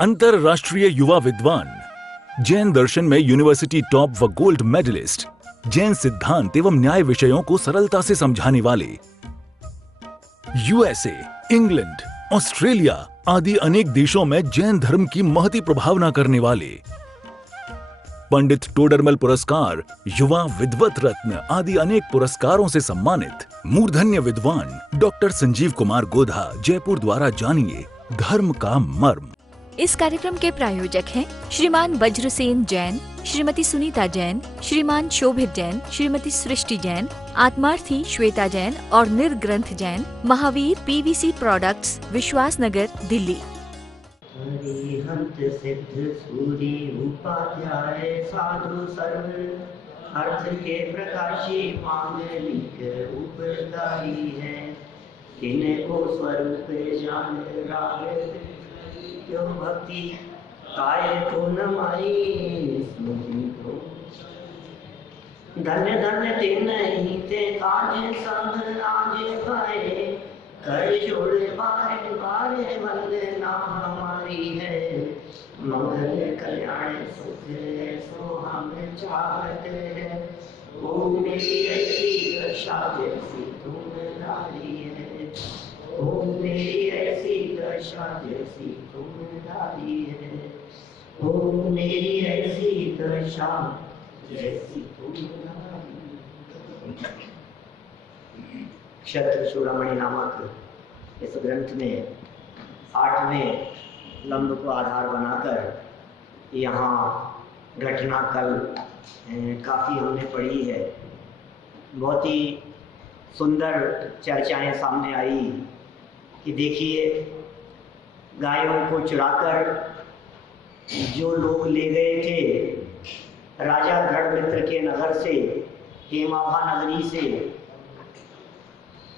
अंतरराष्ट्रीय युवा विद्वान, जैन दर्शन में यूनिवर्सिटी टॉप व गोल्ड मेडलिस्ट, जैन सिद्धांत एवं न्याय विषयों को सरलता से समझाने वाले, यूएसए, इंग्लैंड, ऑस्ट्रेलिया आदि अनेक देशों में जैन धर्म की महती प्रभावना करने वाले, पंडित टोडरमल पुरस्कार, युवा विद्वत रत्न आदि अनेक पुरस्कारों से सम्मानित मूर्धन्य विद्वान डॉक्टर संजीव कुमार गोधा जयपुर द्वारा जानिए धर्म का मर्म। इस कार्यक्रम के प्रायोजक हैं श्रीमान वज्रसेन जैन, श्रीमती सुनीता जैन, श्रीमान शोभित जैन, श्रीमती सृष्टि जैन, आत्मार्थी श्वेता जैन और निर्ग्रंथ जैन, महावीर पीवीसी प्रोडक्ट्स, विश्वास नगर, दिल्ली। हरिहंत सिद्ध सूरी उपाध्याय साधु सर्व अर्थ के प्रकाशी मांगलिक उपकारी है, किनको स्वरूप जान राग क्यों भक्ति काय को नमाई स्मृति को धन्य धन्य ते नहीं ते काज सब आज पाए कर जोड़ बारे बारे वंदे नाम हमारी है, मंगल कल्याण सुख सो हम चाहते हैं, ओ मेरी ऐसी दशा जैसी तुम डाली है, ओ मेरी ऐसी दशा जैसी तुम डाली है, ओ मेरी ऐसी दशा जैसी तुम डाली है। क्षत्र चूड़ामणि नामक इस ग्रंथ में 8वें लंब को आधार बनाकर यहाँ घटना कल काफ़ी हमने पढ़ी है। बहुत ही सुंदर चर्चाएं सामने आई कि देखिए गायों को चुराकर जो लोग ले गए थे राजा दृढ़मित्र के नगर से, हेमाभा नगरी से,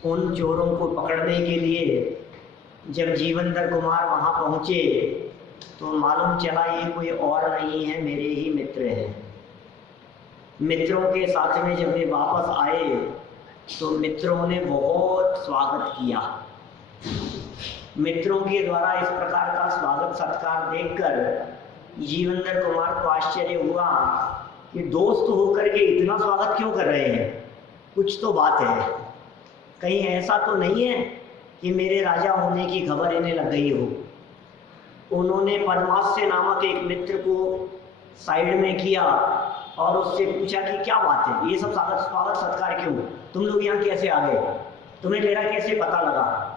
उन चोरों को पकड़ने के लिए जब जीवनधर कुमार वहां पहुंचे तो मालूम चला ये कोई और नहीं है, मेरे ही मित्र हैं। मित्रों के साथ में जब वे वापस आए तो मित्रों ने बहुत स्वागत किया। मित्रों के द्वारा इस प्रकार का स्वागत सत्कार देखकर जीवनधर कुमार को आश्चर्य हुआ कि दोस्त होकर के इतना स्वागत क्यों कर रहे हैं, कुछ तो बात है, कहीं ऐसा तो नहीं है कि मेरे राजा होने की खबर इन्हें लग गई हो। उन्होंने पद्मास्य नामक एक मित्र को साइड में किया और उससे पूछा कि क्या बात है, ये सब स्वागत सत्कार क्यों, तुम लोग यहाँ कैसे आ गए, तुम्हें मेरा कैसे पता लगा।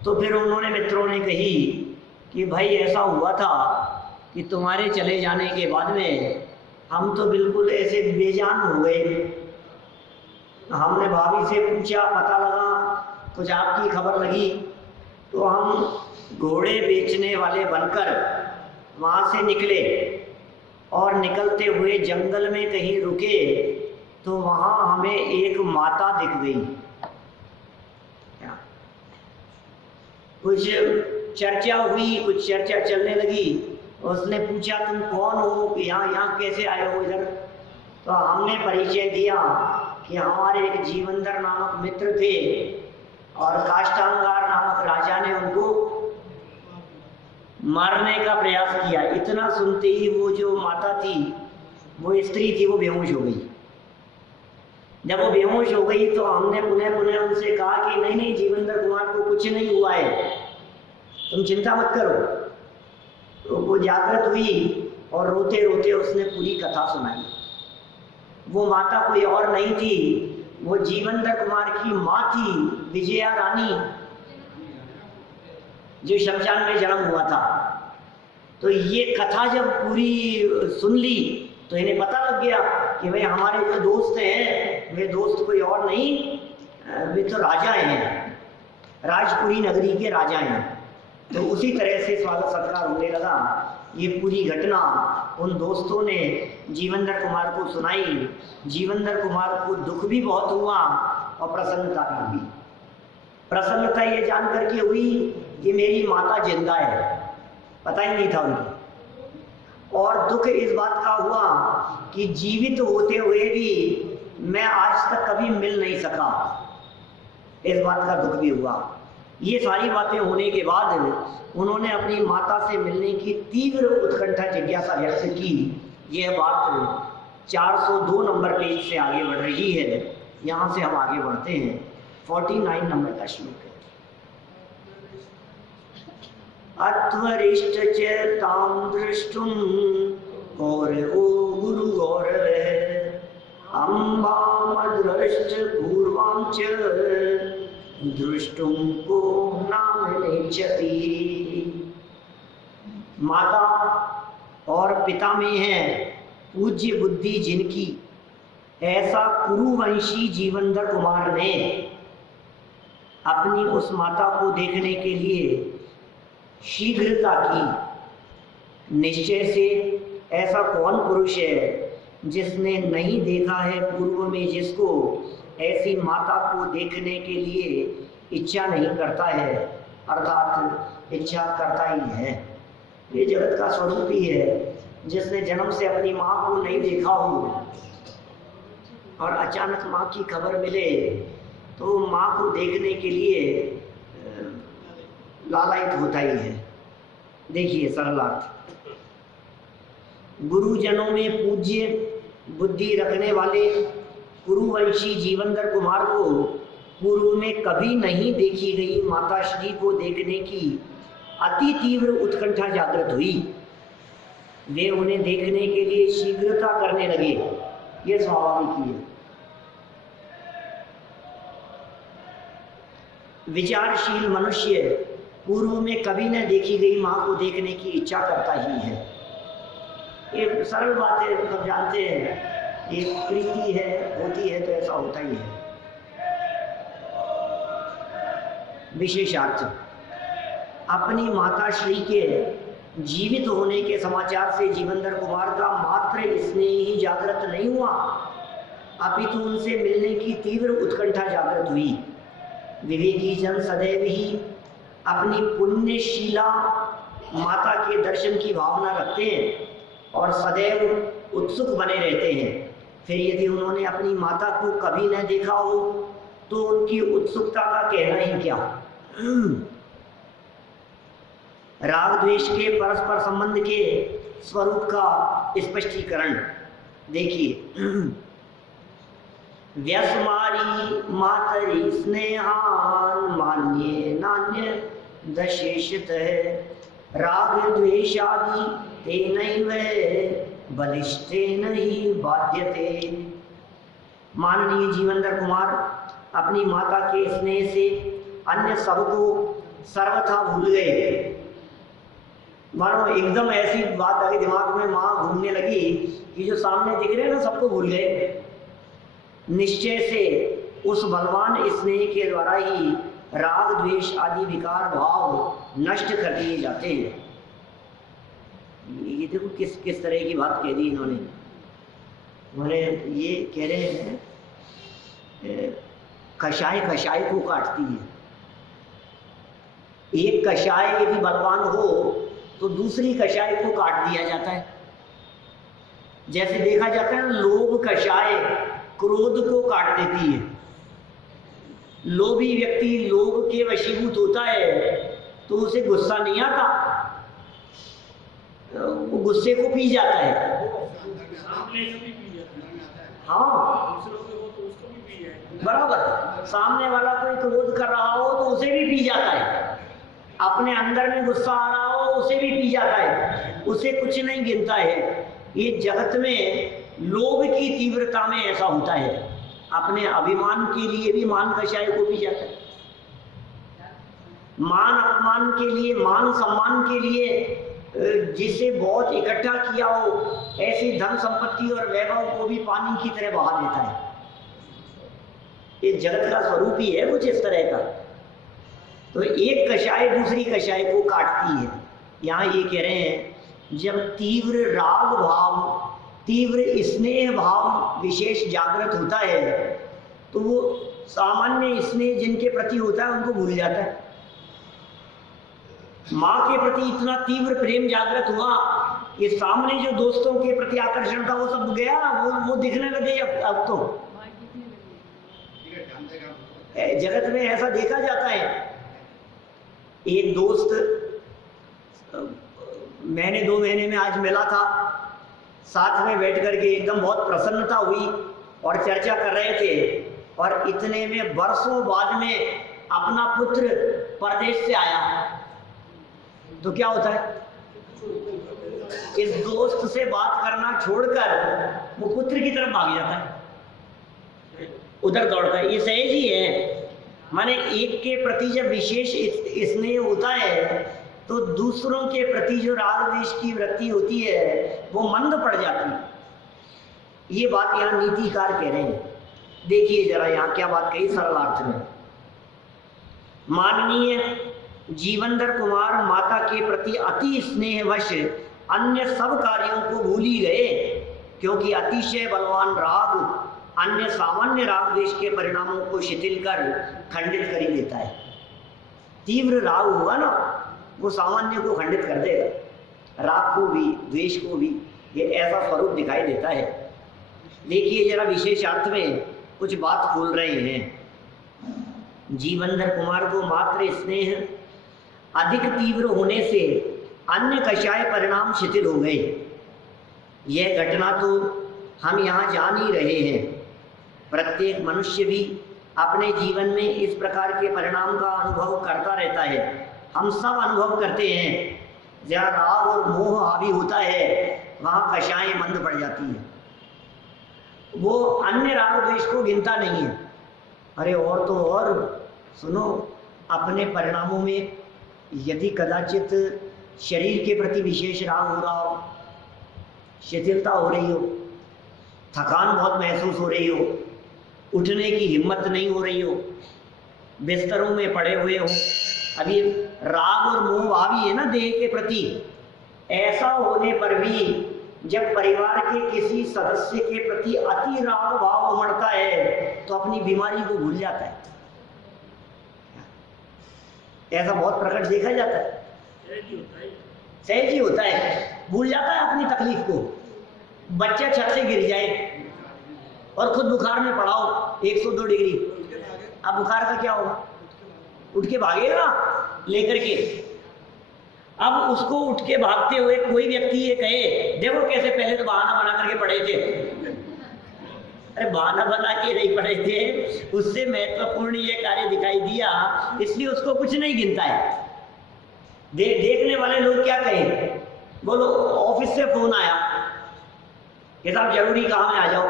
तो फिर उन्होंने मित्रों ने कही कि भाई ऐसा हुआ था कि तुम्हारे चले जाने के बाद में हम तो बिल्कुल ऐसे बेजान हो गए। हमने भाभी से पूछा, पता लगा, कुछ आपकी खबर लगी, तो हम घोड़े बेचने वाले बनकर वहाँ से निकले और निकलते हुए जंगल में कहीं रुके तो वहाँ हमें एक माता दिख गई। कुछ चर्चा हुई, कुछ चर्चा चलने लगी। उसने पूछा तुम कौन हो, यहाँ कैसे आए हो इधर। तो हमने परिचय दिया कि हमारे एक जीवनधर नामक मित्र थे और काष्टांगार नामक राजा ने उनको मारने का प्रयास किया। इतना सुनते ही वो जो माता थी, वो स्त्री थी, वो बेहोश हो गई। जब वो बेहोश हो गई तो हमने पुनः पुनः उनसे कहा कि नहीं नहीं, जीवनधर कुमार को कुछ नहीं हुआ है, तुम चिंता मत करो। तो वो जागृत हुई और रोते रोते उसने पूरी कथा सुनाई। वो माता कोई और नहीं थी, वो जीवनधर कुमार की माँ थी, विजया रानी, जो शमशान में जन्म हुआ था। तो ये कथा जब पूरी सुन ली तो इन्हें पता लग गया कि भाई हमारे जो दोस्त हैं वे दोस्त कोई और नहीं, वे तो राजा हैं, राजपुरी नगरी के राजा हैं। तो उसी तरह से स्वागत सत्कार होने लगा। ये पूरी घटना उन दोस्तों ने जीवनधर कुमार को सुनाई। जीवनधर कुमार को दुख भी बहुत हुआ और प्रसन्नता भी हुई। प्रसन्नता ये जान करके हुई कि मेरी माता जिंदा है, पता ही नहीं था उनको। और दुख इस बात का हुआ कि जीवित होते हुए भी मैं आज तक कभी मिल नहीं सका, इस बात का दुख भी हुआ। ये सारी बातें होने के बाद उन्होंने अपनी माता से मिलने की तीव्र उत्कंठा जिज्ञासा व्यक्त की। यह बात 402 नंबर पेज से आगे बढ़ रही है। यहाँ से हम आगे बढ़ते हैं। 49 नंबर का श्लोक है। अत्वरिष्ट च तां दृष्टुम गौरवो गुरु गौरवः अम्बामदृष्ट पूर्वां च दृष्टुम को नाम नेच्छति। माता और पिता में है पूज्य बुद्धि जिनकी, ऐसा कुरुवंशी जीवंदर कुमार ने अपनी उस माता को देखने के लिए शीघ्रता की। निश्चय से ऐसा कौन पुरुष है जिसने नहीं देखा है पूर्व में, जिसको ऐसी माता को देखने के लिए इच्छा नहीं करता है, अर्थात इच्छा करता ही है। ये जगत का स्वरूप ही है। जिसने जन्म से अपनी माँ को नहीं देखा हो और अचानक माँ की खबर मिले तो माँ को देखने के लिए लालायित होता ही है। देखिए सरल अर्थ, गुरुजनों में पूज्य बुद्धि रखने वाले कुरुवंशी जीवंदर कुमार को पूर्व में कभी नहीं देखी गई माता श्री को देखने की अति तीव्र उत्कंठा जागृत हुई। वे उन्हें देखने के लिए शीघ्रता करने लगे। ये स्वाभाविक है। विचारशील मनुष्य पूर्व में कभी न देखी गई माँ को देखने की इच्छा करता ही है। ये सरल बातें सब जानते हैं। ये प्रीति है, होती है तो ऐसा होता ही है। विशेषार्थ, अपनी माता श्री के जीवित होने के समाचार से जीवंदर कुमार का मात्र स्नेह ही जागृत नहीं हुआ, अपितु उनसे मिलने की तीव्र उत्कंठा जागृत हुई। विवेकी जन सदैव ही अपनी पुण्यशीला माता के दर्शन की भावना रखते हैं और सदैव उत्सुक बने रहते हैं। फिर यदि उन्होंने अपनी माता को कभी न देखा हो तो उनकी उत्सुकता का कहना ही क्या। राग द्वेष के परस्पर संबंध के स्वरूप का स्पष्टीकरण देखिए। व्यसमारी मातरी स्नेहान मान्ये नान्य दशेषित है राग द्वेषादि तेनैव बलिष्ठेन ही बाध्यते। माननीय जीवंदर कुमार अपनी माता के स्नेह से अन्य सबको सर्वथा भूल गए। मानो एकदम ऐसी बात आ गई दिमाग में, माँ घूमने लगी कि जो सामने दिख रहे हैं ना सबको भूल गए। निश्चय से उस बलवान स्नेह के द्वारा ही राग द्वेष आदि विकार भाव नष्ट कर दिए जाते हैं। ये देखो किस किस तरह की बात कह दी इन्होंने। ये कह रहे हैं कषाय कषाय को काटती है। एक कषाय यदि बलवान हो तो दूसरी कषाय को काट दिया जाता है। जैसे देखा जाता है लोभ कषाय क्रोध को काट देती है। लोभी व्यक्ति लोभ के वशीभूत होता है तो उसे गुस्सा नहीं आता, वो गुस्से को पी जाता है। हाँ बराबर, सामने वाला कोई क्रोध कर रहा हो तो उसे भी पी जाता है। अपने अंदर में गुस्सा आ रहा हो उसे भी पी जाता है, उसे कुछ नहीं गिनता है। ये जगत में लोभ की तीव्रता में ऐसा होता है। अपने अभिमान के लिए भी मान कषाय को पी जाता है। मान अपमान के लिए, मान सम्मान के लिए जिसे बहुत इकट्ठा किया हो ऐसी धन संपत्ति और वैभव को भी पानी की तरह बहा देता है। ये जगत का स्वरूप ही है कुछ इस तरह का। तो एक कषाय दूसरी कषाय को काटती है। यहाँ ये कह रहे हैं जब तीव्र राग भाव, तीव्र स्नेह भाव विशेष जागृत होता है तो वो सामान्य स्नेह जिनके प्रति होता है उनको भूल जाता है। माँ के प्रति इतना तीव्र प्रेम जागृत हुआ कि सामने जो दोस्तों के प्रति आकर्षण था वो सब गया, वो दिखने लगे। अब तो जगत में ऐसा देखा जाता है एक दोस्त महीने 2 महीने में आज मिला था, साथ में बैठ करके एकदम बहुत प्रसन्नता हुई और चर्चा कर रहे थे, और इतने में वर्षों बाद में अपना पुत्र परदेश से आया। तो क्या होता है, इस दोस्त से बात करना छोड़कर वो पुत्र की तरफ भाग जाता है, उधर दौड़ता है। ये सहज ही है, माने एक के प्रति जब विशेष स्नेह होता है तो दूसरों के प्रति जो राग द्वेष की वृत्ति होती है वो मंद पड़ जाती है। ये बात यहाँ नीतिकार कह रहे हैं। देखिए जरा यहाँ क्या बात कही सरल अर्थ में। माननीय जीवनधर कुमार माता के प्रति अति स्नेहवश अन्य सब कार्यों को भूल ही गए, क्योंकि अतिशय बलवान राग अन्य सामान्य राग द्वेष के परिणामों को शिथिल कर खंडित कर ही देता है। तीव्र राग होगा ना, वो सामान्य को खंडित कर देगा, राग को भी द्वेष को भी, ये ऐसा स्वरूप दिखाई देता है। देखिए जरा विशेष अर्थ में कुछ बात खोल रहे हैं। जीवनधर कुमार को मात्र स्नेह अधिक तीव्र होने से अन्य कषाय परिणाम शिथिल हो गए। यह घटना तो हम यहाँ जान ही रहे हैं। प्रत्येक मनुष्य भी अपने जीवन में इस प्रकार के परिणाम का अनुभव करता रहता है। हम सब अनुभव करते हैं, जहाँ राग और मोह हावी होता है वहाँ कषाएं मंद पड़ जाती है। वो अन्य राग द्वेष को गिनता नहीं है। अरे और तो और सुनो, अपने परिणामों में यदि कदाचित शरीर के प्रति विशेष राग हो रहा हो, शिथिलता हो रही हो, थकान बहुत महसूस हो रही हो, उठने की हिम्मत नहीं हो रही हो, बिस्तरों में पड़े हुए हो, अभी राग और मोह हावी है ना देह के प्रति, ऐसा होने पर भी जब परिवार के किसी सदस्य के प्रति अति राग भाव उमड़ता है तो अपनी बीमारी को भूल जाता है। ऐसा बहुत प्रकट देखा जाता है, सहज ही होता है, भूल जाता है अपनी तकलीफ को। बच्चा छत से गिर जाए और खुद बुखार में पड़ा हो 102 डिग्री, अब बुखार का क्या होगा, उठ के भागेगा लेकर के। अब उसको उठ के भागते हुए कोई व्यक्ति ये कहे देखो कैसे पहले तो बहाना बना करके पड़े थे। अरे बहाना बना के नहीं पड़े थे, उससे महत्वपूर्ण ये कार्य दिखाई दिया, इसलिए उसको कुछ नहीं गिनता है। देखने वाले लोग क्या कहें, बोलो ऑफिस से फोन आया कि साहब जरूरी काम है आ जाओ,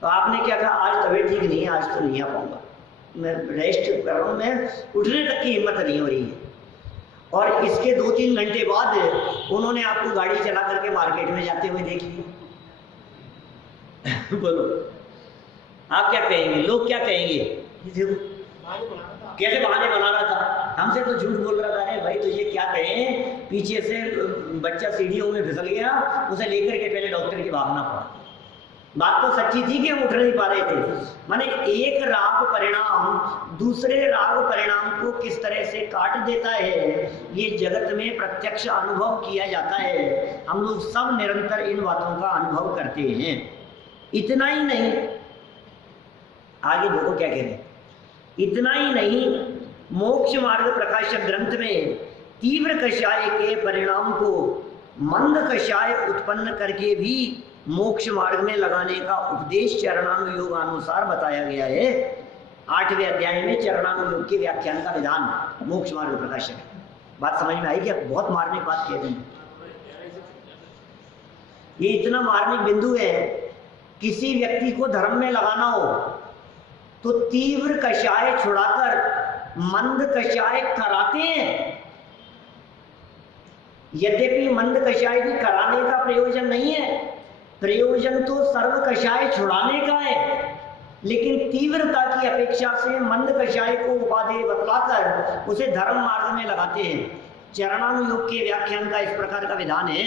तो आपने क्या कहा, आज तबीयत ठीक नहीं है, आज तो नहीं आ पाऊंगा, मैं रेस्ट कर रहा हूँ, मैं उठने तक की हिम्मत नहीं हो रही है। और इसके 2-3 घंटे बाद उन्होंने आपको गाड़ी चला करके मार्केट में जाते हुए देख लिया। बोलो आप क्या कहेंगे, लोग क्या कहेंगे, देखो कैसे बहाने बना रहा था, हमसे तो झूठ बोल रहा था। अरे भाई तुझे क्या कहें, पीछे से बच्चा सीढ़ियों में फिसल गया, उसे लेकर के पहले डॉक्टर के भागना पड़ा। बात तो सच्ची थी कि हम उठ नहीं पा रहे थे। माने एक राग परिणाम दूसरे राग परिणाम को किस तरह से काट देता है, ये जगत में प्रत्यक्ष अनुभव किया जाता है। हम लोग सब निरंतर इन बातों का अनुभव करते हैं। इतना ही नहीं, आगे देखो क्या कहते हैं, इतना ही नहीं, मोक्ष मार्ग प्रकाशक ग्रंथ में तीव्र कषाय के परिणाम को मंद कषाय उत्पन्न करके भी मोक्ष मार्ग में लगाने का उपदेश चरणानुयोग अनुसार बताया गया है। 8वें अध्याय में चरणानुयोग के व्याख्यान का विधान मोक्ष मार्ग प्रकाशक है। बात समझ में आई क्या? बहुत मार्मिक बात कहते हैं। ये इतना मार्मिक बिंदु है, किसी व्यक्ति को धर्म में लगाना हो तो तीव्र कषाय छुड़ाकर मंद कषाय कराते हैं। यद्यपि मंद कषाय भी कराने का प्रयोजन नहीं है, प्रयोजन तो सर्व कषाय छुड़ाने का है, लेकिन तीव्रता की अपेक्षा से मंद कषाय को उपादेय बतलाकर उसे धर्म मार्ग में लगाते हैं। चरणानुयोग के व्याख्यान का इस प्रकार का विधान है।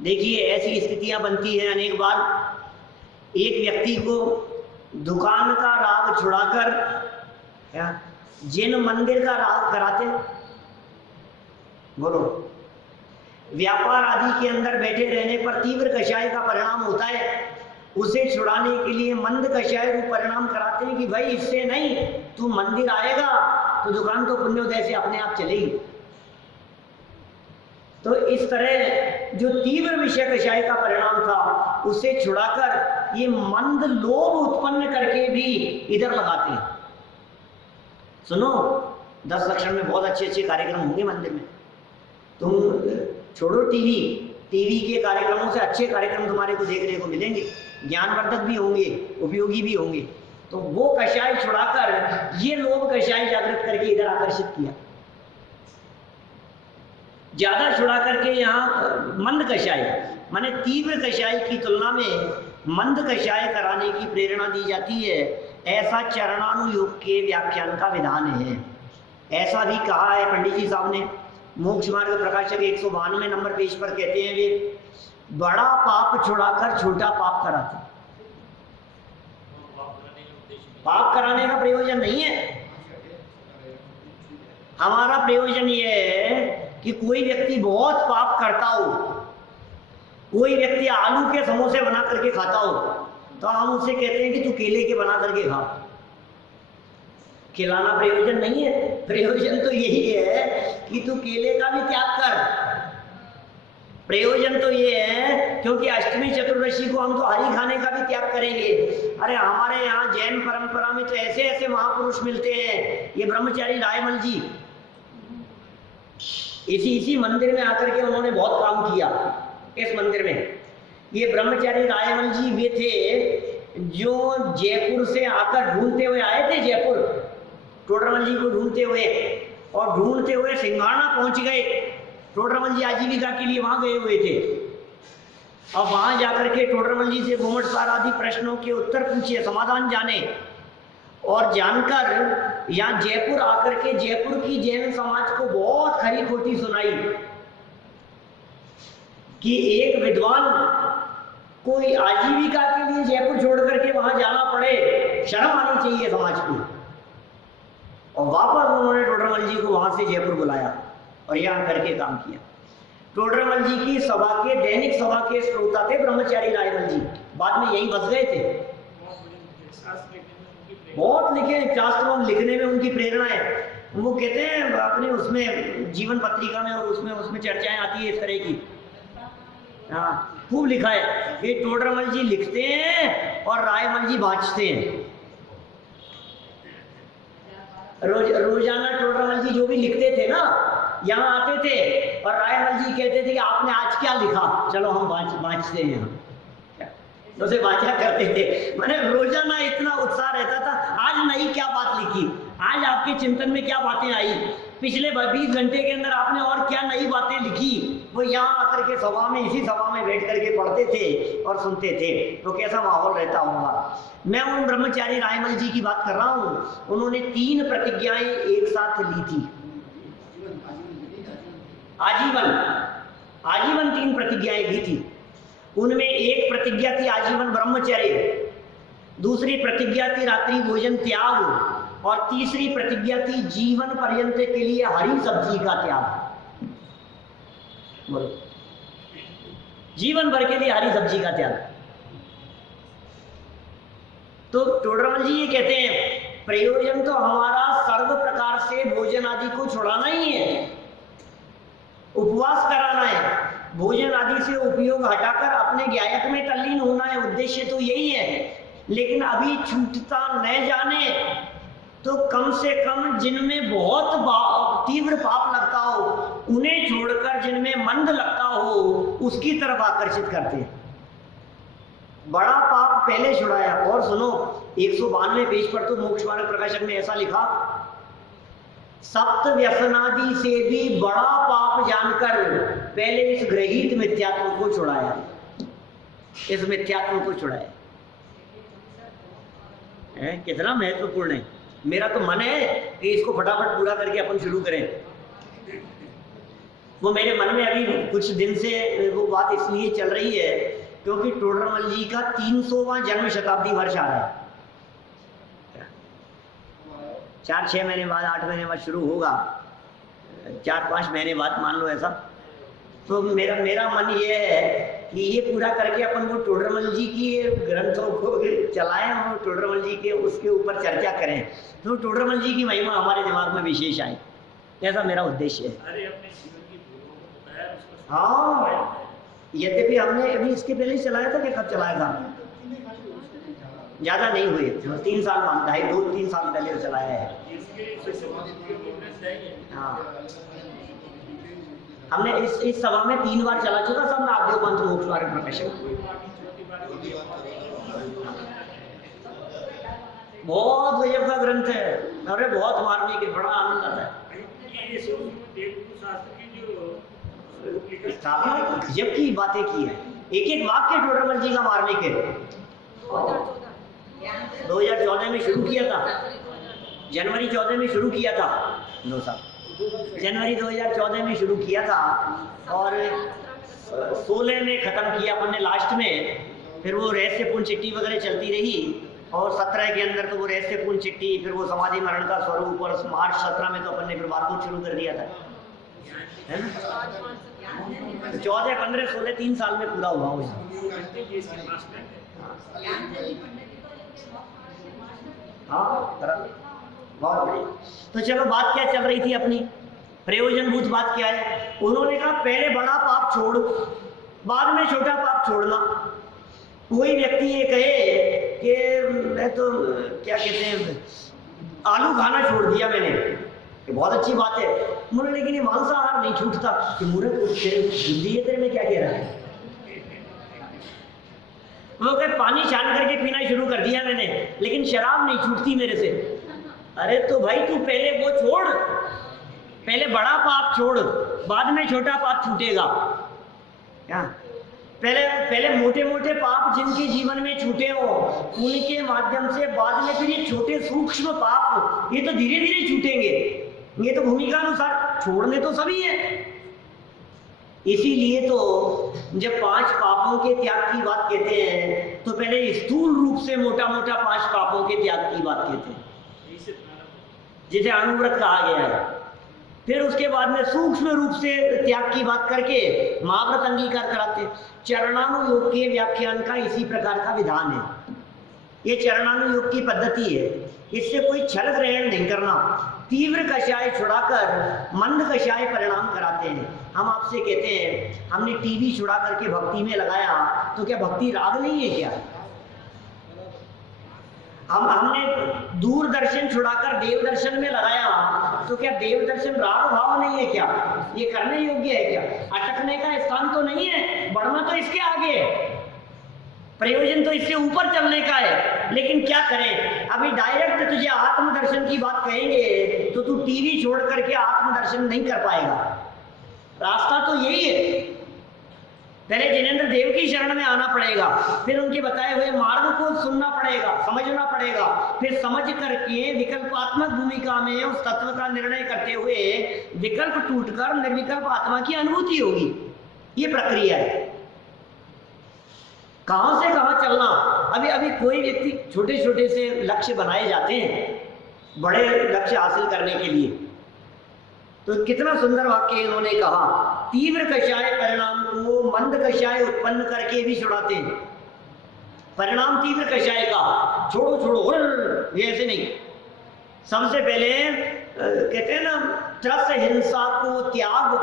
देखिए ऐसी स्थितियां बनती हैं अनेक बार। एक व्यक्ति को दुकान का राग छुड़ाकर जिन मंदिर का राग कराते, बोलो व्यापार आदि के अंदर बैठे रहने पर तीव्र कषाय का परिणाम होता है, उसे छुड़ाने के लिए मंद कषाय रूप परिणाम कराते हैं कि भाई इससे नहीं, तू मंदिर आएगा तो दुकान तो पुण्योदय से अपने आप चलेगी। तो इस तरह जो तीव्र विषय कषाय का परिणाम था उसे छुड़ाकर ये मंद लोभ उत्पन्न करके भी इधर लगाते हैं। सुनो, 10 लक्षण में बहुत अच्छे अच्छे कार्यक्रम होंगे मंदिर में। तुम छोड़ो टीवी के कार्यक्रमों से अच्छे कार्यक्रम तुम्हारे को देखने को मिलेंगे, ज्ञानवर्धक भी होंगे, उपयोगी भी होंगे। तो वो कषाय छुड़ाकर ये लोभ कषाय जागृत करके इधर आकर्षित किया, ज्यादा छुड़ा करके यहाँ मंद कषाय माने तीव्र कषाय की तुलना में मंद कषाय कराने की प्रेरणा दी जाती है। ऐसा चरणानुयोग के व्याख्यान का विधान है। ऐसा भी कहा है पंडित जी साहब ने, मोक्ष मार्ग प्रकाशक 192 नंबर पेज पर कहते हैं वे, बड़ा पाप छुड़ाकर छोटा पाप कराते। पाप कराने का प्रयोजन नहीं है, हमारा प्रयोजन ये है कि कोई व्यक्ति बहुत पाप करता हो, कोई व्यक्ति आलू के समोसे बना करके खाता हो, तो हम उससे कहते हैं कि तू केले के बना करके खा। खिलाना प्रयोजन नहीं है, प्रयोजन तो यही है कि तू केले का भी त्याग कर। प्रयोजन तो ये है क्योंकि अष्टमी चतुर्दशी को हम तो हरी खाने का भी त्याग करेंगे। अरे हमारे यहाँ जैन परंपरा में तो ऐसे ऐसे महापुरुष मिलते हैं, ये ब्रह्मचारी रायमल जी, इसी मंदिर में आकर के उन्होंने बहुत काम किया। इस मंदिर में ये ब्रह्मचारी रायमल जी वे थे जो जयपुर से आकर ढूंढते हुए आए थे, जयपुर टोडरमल जी को ढूंढते हुए, और ढूंढते हुए सिंघाड़ा पहुंच गए। टोडरमल जी आजीविका के लिए वहां गए हुए थे, और वहां जाकर के टोडरमल जी से घूमट सार आदि प्रश्नों के उत्तर पूछे, समाधान जाने, और जानकर यहाँ जयपुर आकर के जयपुर की जैन समाज को बहुत खरी खोटी सुनाई कि एक विद्वान कोई आजीविका के लिए जयपुर छोड़ करके वहां जाना पड़े, शर्म आनी चाहिए समाज को। और वापस उन्होंने टोडरमल जी को वहां से जयपुर बुलाया और यहाँ करके काम किया। टोडरमल जी की सभा के दैनिक सभा के श्रोता थे ब्रह्मचारी रायमल जी, बाद में यहीं बस गए थे। बहुत लिखे शास्त्रों में, लिखने में उनकी प्रेरणा है। वो कहते हैं अपने उसमें जीवन पत्रिका में और उसमें चर्चाएं आती है इस तरह की। हाँ, खूब लिखा है कि टोडरमल जी लिखते हैं और रायमल जी बाँचते हैं। रोजाना टोडरमल जी जो भी लिखते थे ना, यहाँ आते थे और रायमल जी कहते थे कि आपने आज क्या लिखा, चलो हम बाँचते हैं। हम उसे बाचा करते थे, मैंने रोजाना इतना उत्साह रहता था। आज नई क्या बात लिखी, आज आपके चिंतन में क्या बातें आई, पिछले 20 घंटे के अंदर आपने और क्या नई बातें लिखी, वो यहाँ आकर के सभा में, इसी सभा में बैठ करके पढ़ते थे और सुनते थे। तो कैसा माहौल रहता होगा। मैं उन ब्रह्मचारी रायमल जी की बात कर रहा हूँ। उन्होंने 3 प्रतिज्ञाएं एक साथ ली थी, आजीवन 3 प्रतिज्ञाएं ली थी। उनमें एक प्रतिज्ञा थी आजीवन ब्रह्मचर्य, दूसरी प्रतिज्ञा थी रात्रि भोजन त्याग, और तीसरी प्रतिज्ञा थी जीवन पर्यंत के लिए हरी सब्जी का त्याग। बोलो, जीवन भर के लिए हरी सब्जी का त्याग। तो टोडरमल जी ये कहते हैं प्रयोजन तो हमारा सर्व प्रकार से भोजन आदि को छुड़ाना ही है, उपवास कराना है, भोजन आदि से उपयोग हटाकर अपने ज्ञायक में तल्लीन होना है, उद्देश्य तो यही है। लेकिन अभी छूटता न जाने तो कम से कम जिनमें बहुत तीव्र पाप लगता हो उन्हें छोड़कर जिनमें मंद लगता हो उसकी तरफ आकर्षित करते हैं। बड़ा पाप पहले छुड़ाया। और सुनो, 192 पेज पर तो मोक्ष मार्ग प्रकाशक ने ऐसा लिखा, सप्त व्यसनादि से भी बड़ा पाप जानकर पहले इस ग्रहित मिथ्यात्व को छुड़ाया, इस मिथ्यात्व को छुड़ाया। कितना महत्वपूर्ण है। मेरा तो मन है कि इसको फटाफट पूरा करके अपन शुरू करें। वो मेरे मन में अभी कुछ दिन से वो बात इसलिए चल रही है क्योंकि टोडरमल जी का 300वां जन्म शताब्दी वर्ष आ रहा है। 4-6 महीने बाद, 8 महीने बाद शुरू होगा, 4-5 महीने बाद मान लो ऐसा। तो मेरा मन ये है कि ये पूरा करके अपन वो टोडरमल जी की ग्रंथों को चलाएं और टोडरमल जी के उसके ऊपर चर्चा करें, तो टोडरमल जी की महिमा हमारे दिमाग में विशेष आए। ऐसा मेरा उद्देश्य है। हाँ, यद्यपि हमने अभी इसके पहले ही चलाया था कि कब चलाया था, ज्यादा नहीं हुए, 3 साल मान, 2-3 साल पहले चलाया है। हाँ, हमने इस सभा में 3 बार चला चुका सब नामदेव पंथ मोक्ष मार्ग प्रकाशन। बहुत गजब का ग्रंथ है, अरे बहुत मार्मिक है, बड़ा आनंद आता है। स्थापना गजब की बातें की है, एक एक वाक्य टोडरमल जी का मार्मिक है। 2014 में शुरू किया था, जनवरी 14 में शुरू किया था, 2 साल, जनवरी 2014 में शुरू किया था और 16 में खत्म किया अपन ने लास्ट में। फिर वो रहस्यपूर्ण चिट्ठी वगैरह चलती रही और 17 के अंदर तो वो रहस्यपूर्ण चिट्ठी, फिर वो समाधि मरण का स्वरूप, और मार्च 17 में तो अपन ने फिर बारकोड शुरू कर दिया था, है ना। तो 14, 15, 16 3 साल में पूरा हुआ वो। हाँ, बहुत बढ़िया। तो चलो, बात क्या चल रही थी अपनी, प्रयोजनभूत बात क्या है। उन्होंने कहा पहले बड़ा पाप छोड़, बाद में छोटा पाप छोड़ना। कोई व्यक्ति ये कहे कि मैं तो क्या कहते हैं आलू खाना छोड़ दिया मैंने, ये बहुत अच्छी बात है, मुझे लेकिन ये मांसाहार नहीं छूटता, कि मुझे बुद्धि तेरे में क्या कह रहा है। वो कहे पानी छान करके पीना शुरू कर दिया मैंने, लेकिन शराब नहीं छूटती मेरे से। अरे तो भाई तू पहले वो छोड़, पहले बड़ा पाप छोड़, बाद में छोटा पाप छूटेगा। क्या पहले मोटे मोटे पाप जिनके जीवन में छूटे हो, उनके माध्यम से बाद में फिर ये छोटे सूक्ष्म पाप ये तो धीरे धीरे छूटेंगे। ये तो भूमिका अनुसार छोड़ने तो सभी है। इसीलिए तो जब 5 पापों के त्याग की बात कहते हैं तो पहले स्थूल रूप से मोटा मोटा 5 पापों के त्याग की बात कहते हैं, जिसे अणुव्रत कहा गया है। फिर उसके बाद में सूक्ष्म रूप से त्याग की बात करके महाव्रत अंगीकार कराते। चरणानुयोग के व्याख्यान का इसी प्रकार का विधान है। ये चरणानुयोग की पद्धति है, इससे कोई छल ग्रहण नहीं करना। तीव्र कषाय छुड़ाकर मंद कषाय परिणाम कराते हैं। हम आपसे कहते हैं हमने टीवी छुड़ा करके भक्ति में लगाया, तो क्या भक्ति राग नहीं है क्या? हमने दूरदर्शन छुड़ाकर देवदर्शन में लगाया, तो क्या देवदर्शन राग भाव नहीं है क्या? ये करने योग्य है क्या? अटकने का स्थान तो नहीं है, बढ़ना तो इसके आगे है, प्रयोजन तो इससे ऊपर चलने का है। लेकिन क्या करें, अभी डायरेक्ट तुझे आत्मदर्शन की बात कहेंगे तो तू टीवी छोड़ करके आत्मदर्शन नहीं कर पाएगा। रास्ता तो यही है, पहले जिनेंद्र देव की शरण में आना पड़ेगा, फिर उनके बताए हुए मार्ग को सुनना पड़ेगा, समझना पड़ेगा, फिर समझ करके विकल्पात्मक भूमिका में उस तत्व का निर्णय करते हुए विकल्प टूटकर निर्विकल्प आत्मा की अनुभूति होगी। ये प्रक्रिया है। कहां से कहां चलना। अभी कोई व्यक्ति छोटे छोटे से लक्ष्य बनाए जाते हैं बड़े लक्ष्य हासिल करने के लिए, तो कितना सुंदर वाक्य इन्होंने कहा, तीव्र कषाय परिणाम को मंद कषाय उत्पन्न करके भी छुड़ाते हैं। परिणाम तीव्र कषाय का छोड़ो छोड़ो, ये ऐसे नहीं। सबसे पहले कहते हैं ना, त्रस हिंसा को त्याग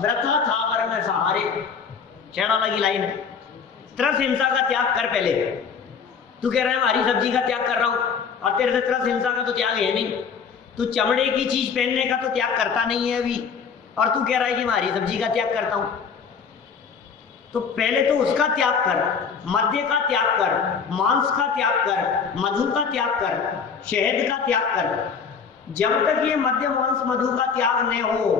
व्रथा था वर्ण सहारे, चैनाला की लाइन है। त्रस हिंसा का त्याग कर पहले। तू कह रहा है मैं हरी सब्जी का त्याग कर रहा हूं और तेरे से त्रस हिंसा का तो त्याग है नहीं। तू चमड़े की चीज पहनने का तो त्याग करता नहीं है अभी, और तू कह रहा है कि मैं हरी सब्जी का त्याग करता हूं। तो पहले तो उसका त्याग कर, मद्य का त्याग कर, मांस का त्याग कर, मधु का त्याग कर, शहद का त्याग कर। जब तक ये मद्य मांस मधु का त्याग न हो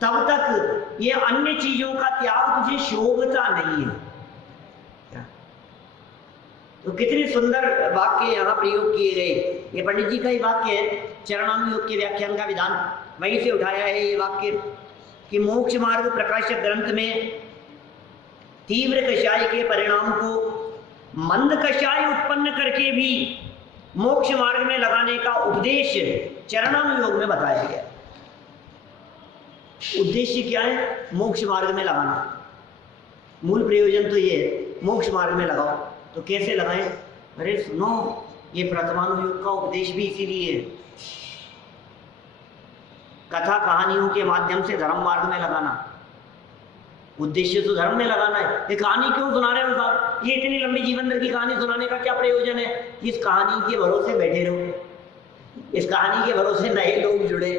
तब तक ये अन्य चीजों का त्याग तुझे शोभता नहीं है। तो कितने सुंदर वाक्य यहाँ प्रयोग किए गए। ये पंडित जी का ही वाक्य है, चरणानुयोग के व्याख्यान का विधान वहीं से उठाया है ये वाक्य, कि मोक्ष मार्ग प्रकाशक ग्रंथ में तीव्र कषाय के परिणाम को मंद कषाय उत्पन्न करके भी मोक्ष मार्ग में लगाने का उपदेश चरणानुयोग में बताया गया। उद्देश्य क्या है? मोक्ष मार्ग में लगाना। मूल प्रयोजन तो ये है, मोक्ष मार्ग में लगाओ। तो कैसे लगाएं? अरे सुनो, ये प्रथमानुयोग का उपदेश भी इसीलिए है, कथा कहानियों के माध्यम से धर्म मार्ग में लगाना। उद्देश्य तो धर्म में लगाना है। ये कहानी क्यों सुना रहे हो साहब? ये इतनी लंबी जीवन भर की कहानी सुनाने का क्या प्रयोजन है? इस कहानी के भरोसे बैठे रहो, इस कहानी के भरोसे नए लोग जुड़े।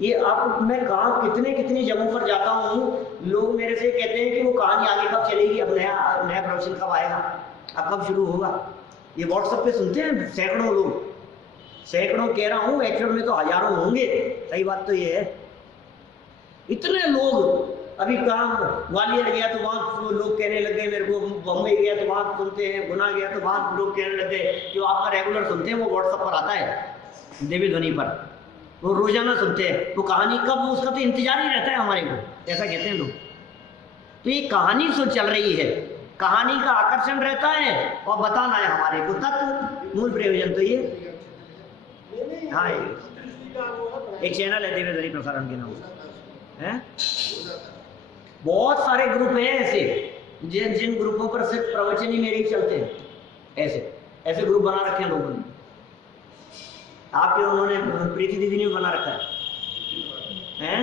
ये अब मैं कहाँ कितने कितनी जगहों पर जाता हूँ, लोग मेरे से कहते हैं कि वो कहानी आगे कब चलेगी, अब नया नया प्रवचन कब आएगा, अब कब शुरू होगा। ये व्हाट्सएप पे सुनते हैं सैकड़ों लोग, सैकड़ों कह रहा हूँ, एक्चुअल में तो हजारों होंगे। सही बात तो ये है, इतने लोग। अभी कहाँ ग्वालियर गया तो वहाँ लोग कहने लग गए मेरे को, बम्बई गया तो वहाँ सुनते हैं, गुना गया तो वहाँ लोग कहने लग गए, जो आपका रेगुलर सुनते हैं वो व्हाट्सएप पर आता है देवी ध्वनि पर, वो रोजाना सुनते हैं। वो कहानी कब, उसका तो इंतजार ही रहता है हमारे को, ऐसा कहते हैं लोग। तो ये कहानी सो चल रही है, कहानी का आकर्षण रहता है और बताना है हमारे को तत्व, मूल प्रयोजन तो ये। हाँ, एक चैनल है देवी ध्वनि प्रसारण के नाम है। बहुत सारे ग्रुप हैं ऐसे, जिन ग्रुपों पर सिर्फ प्रवचन ही मेरे ही चलते हैं। ऐसे ऐसे ग्रुप बना रखे हैं लोगों ने, आपके उन्होंने प्रीति दीदी ने बना रखा है,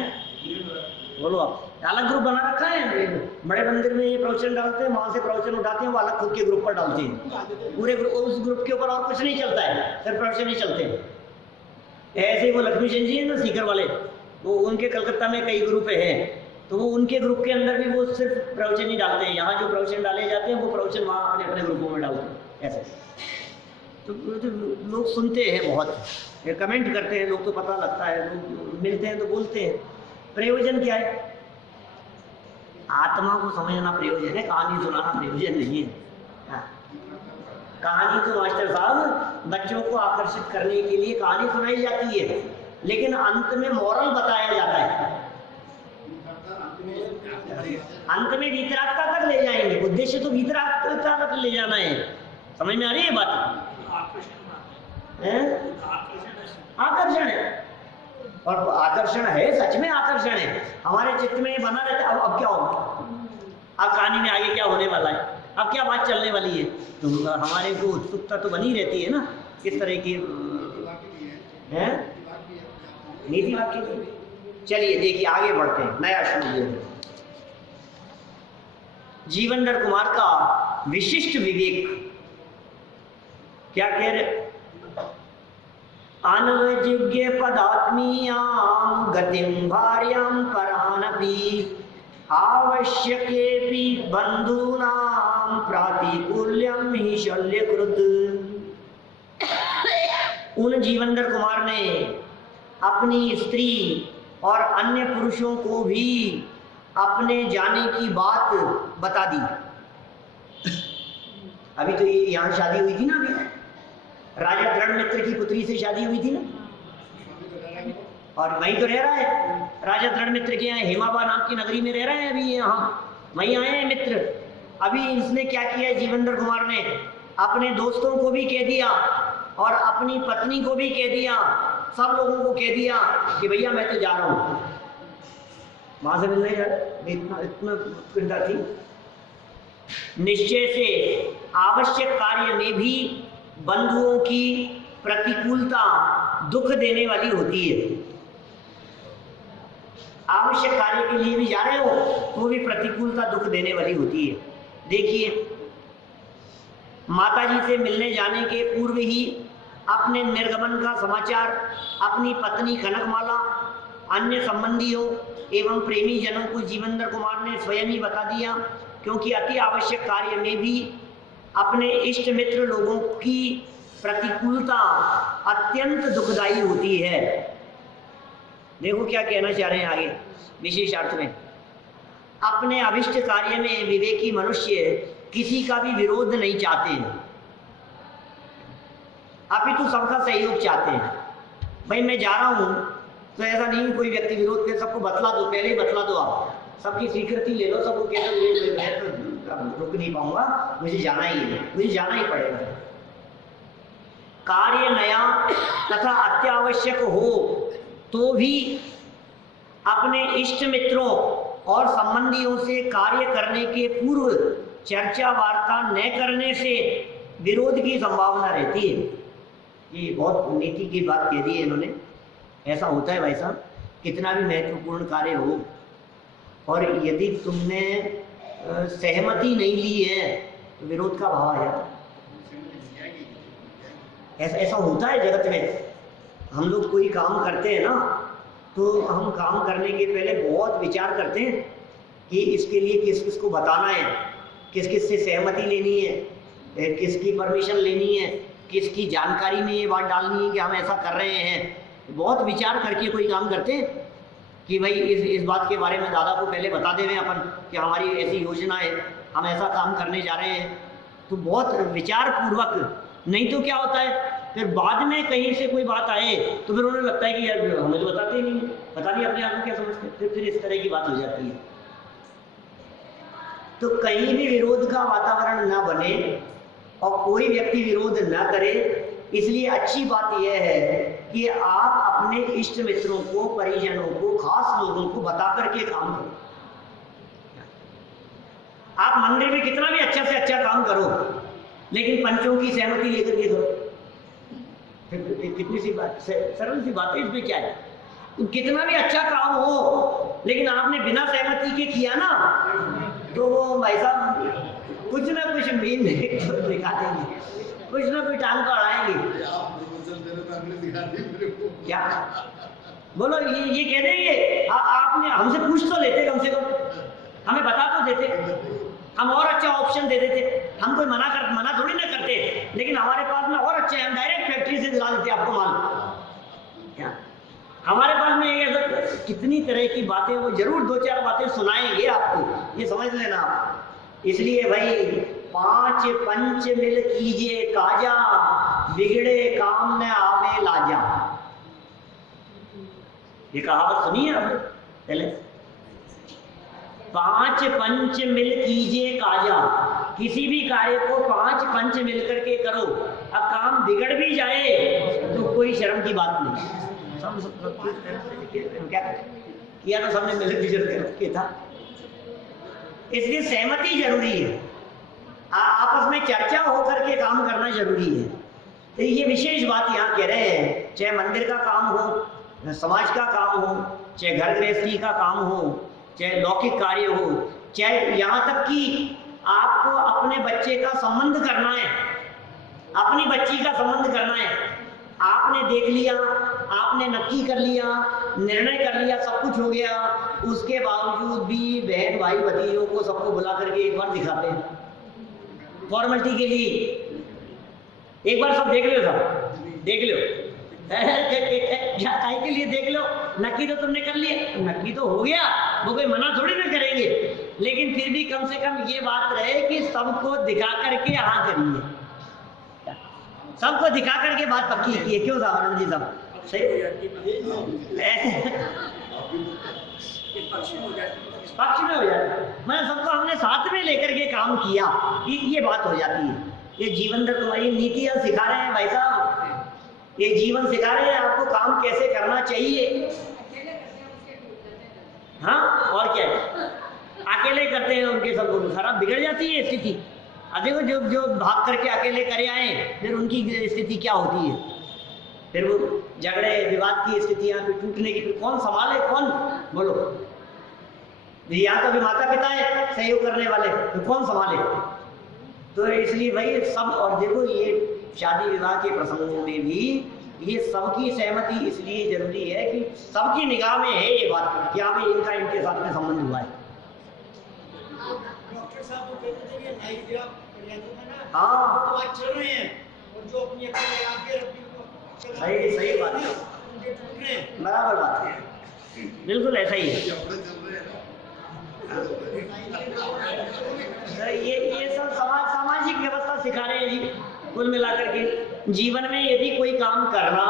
बोलो आप। अलग ग्रुप बना रखा है, बड़े मंदिर में ये प्रवचन डालते हैं, वहां से प्रवचन उठाते हैं, वो अलग खुद के ग्रुप पर डालते हैं। पूरे उस ग्रुप के ऊपर और कुछ नहीं चलता है, सिर्फ प्रवचन ही चलते हैं। ऐसे ही वो लक्ष्मी चंद जी है ना सीकर वाले, वो उनके कलकत्ता में कई ग्रुप हैं, तो वो उनके ग्रुप के अंदर भी वो सिर्फ प्रवचन ही डालते हैं। यहाँ जो प्रवचन डाले जाते हैं वो प्रवचन वहाँ अपने अपने ग्रुपों में डालते हैं ऐसे। तो लोग सुनते हैं, बहुत कमेंट करते हैं लोग, तो पता लगता है, लोग मिलते हैं तो बोलते हैं। प्रयोजन क्या है? आत्मा को समझना प्रयोजन है, कहानी सुनाना प्रयोजन नहीं है। हाँ। कहानी तो मास्टर साहब बच्चों को आकर्षित करने के लिए कहानी सुनाई जाती है, लेकिन अंत में मॉरल बताया जाता है, अंत में वीतरागता तक ले जाएंगे। उद्देश्य तो वीतरागता तक ले जाना है। समझ में आ रही है बात? आकर्षण है, और आकर्षण है, सच में आकर्षण है, हमारे चित्त में बना रहता है। अब क्या होगा, अब कहानी में आगे क्या होने वाला है, अब क्या बात चलने वाली है, तो हमारे को उत्सुकता तो बनी रहती है ना, किस तरह की है नीति वाक्य। चलिए देखिए आगे बढ़ते हैं, नया श्लोक। जीवनधर कुमार का विशिष्ट विवेक क्या कह रहे? अनवजिज्ञ पदात्मीयां गतिं भार्यां परानपि आवश्यकेपि बंधूनां प्रातिकूल्यं हि शल्यकृत। उन जीवनधर कुमार ने अपनी स्त्री और अन्य पुरुषों को भी अपने जाने की बात बता दी। अभी तो ये यहाँ शादी हुई थी ना, अभी राजा दृढ़मित्र की पुत्री से शादी हुई थी ना, और वहीं तो रह रहा है राजा दृढ़मित्र के यहाँ, हेमाबा नाम की नगरी में रह रहा है अभी, यहाँ वहीं आए हैं मित्र। अभी इसने क्या किया, जीवनधर कुमार ने अपने दोस्तों को भी कह दिया और अपनी पत्नी को भी कह दिया, सब लोगों को कह दिया कि भैया मैं तो जा रहा हूँ, वहां से मिलने जा रहा। इतना कृपा थी। निश्चय से आवश्यक कार्य में भी बंधुओं की प्रतिकूलता दुख देने वाली होती है। आवश्यक कार्य के लिए भी जा रहे हो वो भी प्रतिकूलता दुख देने वाली होती है। देखिए माताजी से मिलने जाने के पूर्व ही अपने निर्गमन का समाचार अपनी पत्नी कनकमाला, अन्य संबंधियों एवं प्रेमी जनों को जीवनधर कुमार ने स्वयं ही बता दिया, क्योंकि अति आवश्यक कार्य में भी अपने इष्ट मित्र लोगों की प्रतिकूलता अत्यंत दुखदायी होती है। देखो क्या कहना चाह रहे हैं आगे विशेष अर्थ में। अपने अभिष्ट कार्य में विवेकी मनुष्य किसी का भी विरोध नहीं चाहते हैं, अपितु सबका सहयोग चाहते हैं। भाई मैं जा रहा हूं तो ऐसा नहीं कोई व्यक्ति विरोध करे, सबको बतला दो, पहले ही बतला दो, आप सबकी स्वीकृति ले लो, सबको कह दो मैं तो रुक नहीं पाऊंगा, मुझे जाना ही है, मुझे जाना ही पड़ेगा। कार्य नया तथा अत्यावश्यक हो तो भी अपने इष्ट मित्रों और संबंधियों से कार्य करने के पूर्व चर्चा वार्ता न करने से विरोध की संभावना रहती है। ये बहुत नीति की बात कह दी है इन्होंने। ऐसा होता है भाई साहब, कितना भी महत्वपूर्ण कार्य हो और यदि तुमने सहमति नहीं ली है तो विरोध का भाव आ जाता है। ऐसा होता है जगत में। हम लोग कोई काम करते हैं ना, तो हम काम करने के पहले बहुत विचार करते हैं कि इसके लिए किस किस को बताना है, किस किस से सहमति लेनी है, किसकी परमिशन लेनी है, किसकी जानकारी में ये बात डालनी है कि हम ऐसा कर रहे हैं। बहुत विचार करके कोई काम करते हैं कि भाई इस बात के बारे में दादा को पहले बता दें अपन कि हमारी ऐसी योजना है, हम ऐसा काम करने जा रहे हैं। तो बहुत विचार पूर्वक, नहीं तो क्या होता है फिर बाद में कहीं से कोई बात आए तो फिर उन्हें लगता है कि यार हमें तो बताते ही नहीं, पता नहीं अपने आप को क्या समझते, फिर इस तरह की बात हो जाती है। तो कहीं भी विरोध का वातावरण ना बने और कोई व्यक्ति विरोध ना करे, इसलिए अच्छी बात यह है कि आप अपने इष्ट मित्रों को, परिजनों को, खास लोगों को बता करके काम करो। आप मंदिर में कितना भी अच्छा से अच्छा काम करो, लेकिन पंचों की सहमति लेकर के करो। कितनी सी बात, सरल सी बात है, इसमें क्या है। कितना भी अच्छा काम हो लेकिन आपने बिना सहमति के किया ना, तो वो भाई साहब कुछ ना कुछ मीन दिखा देंगे, कुछ ना कुछ टांग को अड़ाएंगे। क्या बोलो, ये कह देंगे आपने हमसे पूछ तो लेते, कम से कम हमें बता तो देते, हम और अच्छा ऑप्शन दे देते। हम कोई मना थोड़ी ना करते, लेकिन हमारे पास में और अच्छा है, हम डायरेक्ट फैक्ट्री से दिला देते आपको माल। क्या हमारे पास में ये कितनी तरह की बातें, वो जरूर दो चार बातें सुनाएंगे आपको, ये समझ लेना आप। इसलिए भाई 5 पंच मिल कीजिए काजा, बिगड़े काम न आवे लाजा। ये कहावत सुनी है आपने पहले? 5 पंच मिल कीजिए काजा, किसी भी कार्य को 5 पंच मिलकर के करो। अब काम बिगड़ भी जाए तो कोई शर्म की बात नहीं। क्या किया तो सबने मिलकर के था। इसलिए सहमति जरूरी है, आपस में चर्चा होकर के काम करना जरूरी है। तो ये विशेष बात यहाँ कह रहे हैं, चाहे मंदिर का काम हो, समाज का काम हो, चाहे घर गृहस्थी का काम हो, चाहे लौकिक कार्य हो, चाहे यहाँ तक कि आपको अपने बच्चे का संबंध करना है, अपनी बच्ची का संबंध करना है, आपने देख लिया, आपने नक्की कर लिया, निर्णय कर लिया, सब कुछ हो गया, उसके बावजूद भी बहन भाई भतीजों को सबको बुला करके एक बार दिखाते हैं फॉर्मेलिटी के लिए। एक बार सब देख लो, सब देख लो, काय के लिए देख लो, नक्की तो तुमने कर लिया, नक्की तो हो गया, वो कोई मना थोड़ी ना करेंगे, लेकिन फिर भी कम से कम ये बात रहे कि सबको दिखा करके हाँ करिए, सबको दिखा करके बात पक्की की है। क्यों सावरण जी सब सही पक्ष में हो जाता है, मैं सबको हमने साथ में लेकर के काम किया, ये बात हो जाती है। ये जीवन दर तुम्हारी नीतियां सिखा रहे हैं भाई साहब, ये जीवन सिखा रहे हैं आपको काम कैसे करना चाहिए। हाँ और क्या है, अकेले करते हैं उनके सब खराब बिगड़ जाती है स्थिति। देखो जो भाग करके अकेले करे आए फिर उनकी स्थिति क्या होती है, फिर वो झगड़े विवाद की स्थितियां, फिर टूटने की, फिर कौन संभाले, कौन बोलो। यहाँ तो भी माता पिता है सहयोग करने वाले, तो कौन संभाले। तो इसलिए भाई सब, और देखो ये शादी विवाह के प्रसंगों में भी ये सबकी सहमति इसलिए जरूरी है कि सबकी निगाह में है ये बात कि हाँ भाई इनका इनके साथ में संबंध हुआ है। हाँ चल रहे हैं और जो अपनी सही बात है, बराबर बात है, बिल्कुल ऐसा ही है। ये सब सामाजिक व्यवस्था सिखा रहे हैं जी। कुल मिलाकर के जीवन में यदि कोई काम करना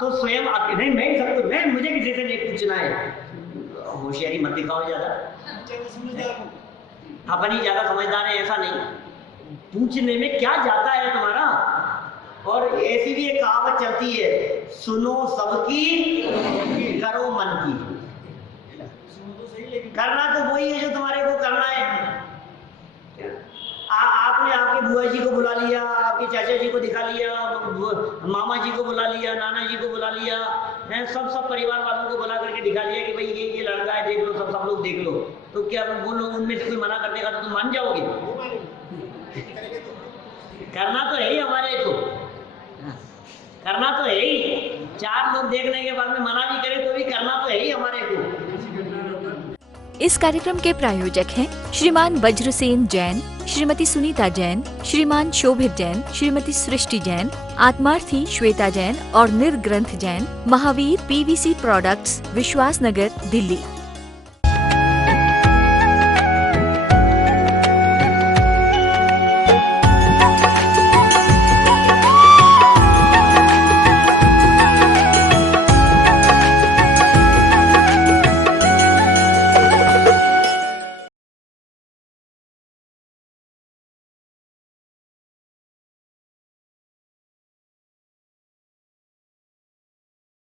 तो स्वयं नहीं, मैं सबको, मैं मुझे किसी से नहीं पूछना है। होशियारी मत दिखाओ ज्यादा, अपन ही ज्यादा समझदार है ऐसा नहीं, पूछने में क्या जाता है तुम्हारा। और ऐसी भी एक कहावत चलती है, सुनो सबकी करो मन की। करना तो बुआ जी को बुला लिया, आपके चाचा जी को दिखा लिया, मामा जी को बुला लिया, नाना जी को बुला लिया, सब परिवार वालों को बुला करके दिखा लिया कि भाई ये लड़का है, देख लो, सब लोग देख लो, तो क्या वो लोग उनमें से कोई मना कर देगा तो तुम मान जाओगे? करना तो है ही हमारे को, करना तो है ही। 4 लोग देखने के बाद में मना भी करें तो भी करना तो है ही हमारे को। इस कार्यक्रम के प्रायोजक हैं श्रीमान वज्रसेन जैन, श्रीमती सुनीता जैन, श्रीमान शोभित जैन, श्रीमती सृष्टि जैन, आत्मार्थी श्वेता जैन और निर्ग्रंथ जैन, महावीर PVC प्रोडक्ट्स, विश्वास नगर, दिल्ली।